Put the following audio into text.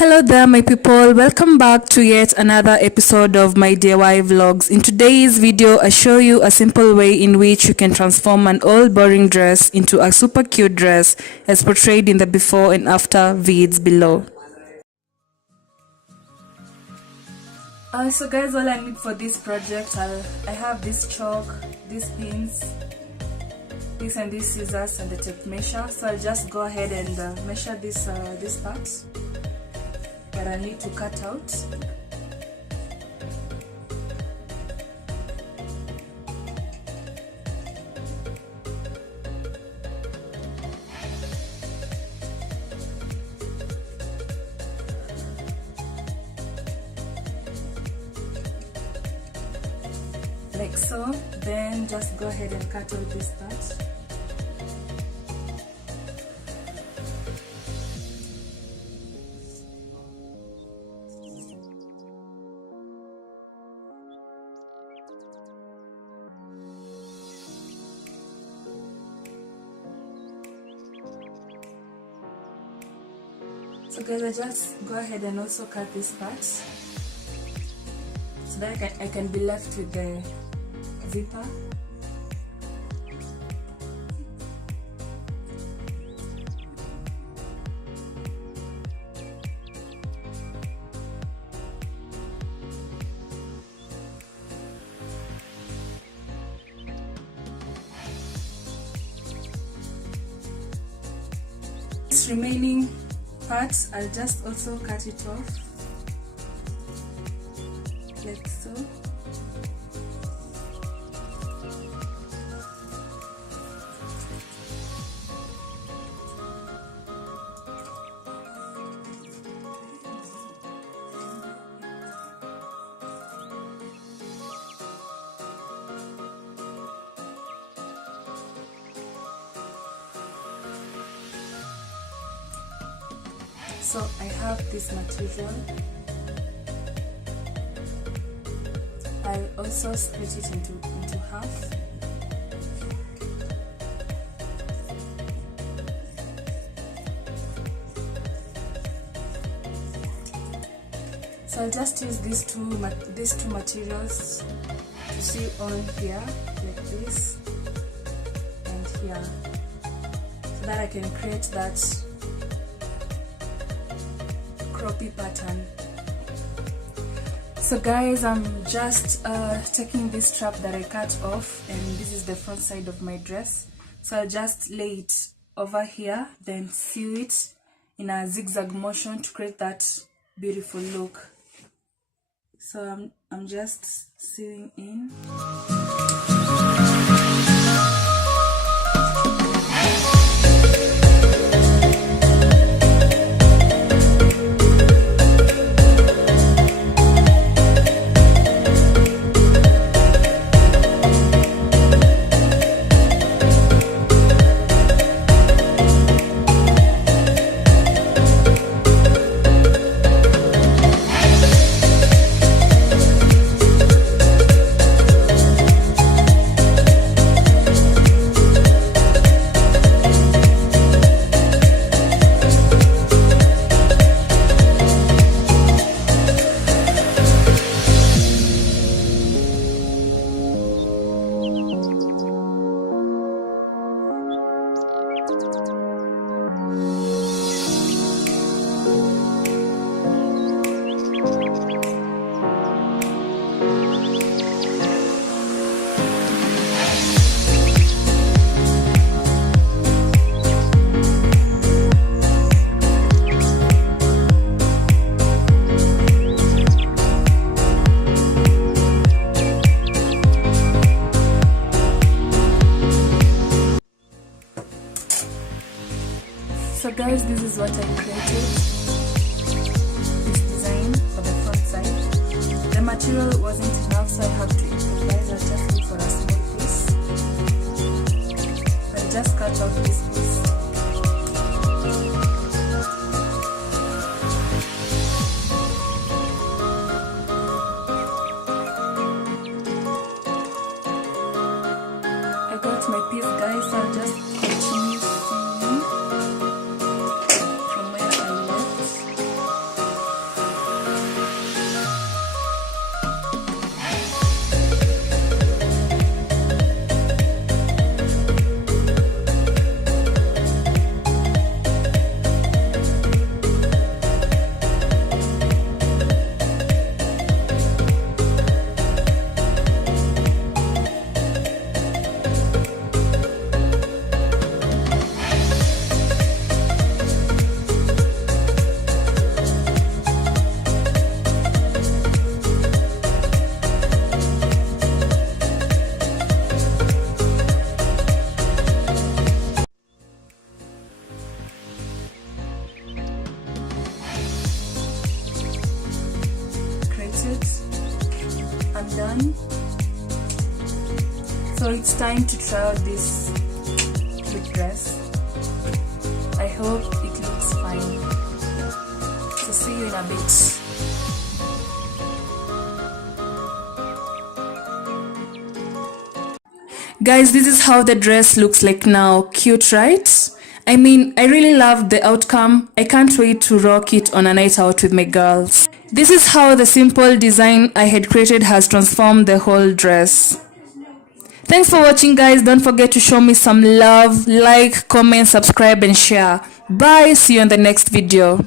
Hello there, my people. Welcome back to yet another episode of my DIY vlogs. In today's video, I show you a simple way in which you can transform an old boring dress into a super cute dress as portrayed in the before and after vids below. So guys, all I need for this project, I have this chalk, these pins, this and these scissors and the tape measure. So I'll just go ahead and measure this part that I need to cut out. Like so, then just go ahead and cut out this part. So guys, I just go ahead and also cut this part so that I can be left with the zipper. This remaining parts, I'll just also cut it off like so. So I have this material. I'll also split it into half. So I'll just use these two materials to sew on here like this and here, so that I can create that croppy pattern. So guys, I'm just taking this strap that I cut off, and this is the front side of my dress. So I'll just lay it over here, then sew it in a zigzag motion to create that beautiful look. So I'm just sewing in. So guys, this is what I created, this design for the front side. The material wasn't enough, so I have to improvise. I just look for a small piece. I just cut off this piece. I got my piece, guys, so I'll just continue sewing from where I left. done. So it's time to try out this cute dress. I hope it looks fine. So see you in a bit. Guys, this is how the dress looks like now. Cute, right? I mean, I really love the outcome. I can't wait to rock it on a night out with my girls. This is how the simple design I had created has transformed the whole dress. Thanks for watching, guys. Don't forget to show me some love. Like, comment, subscribe and share. Bye. See you in the next video.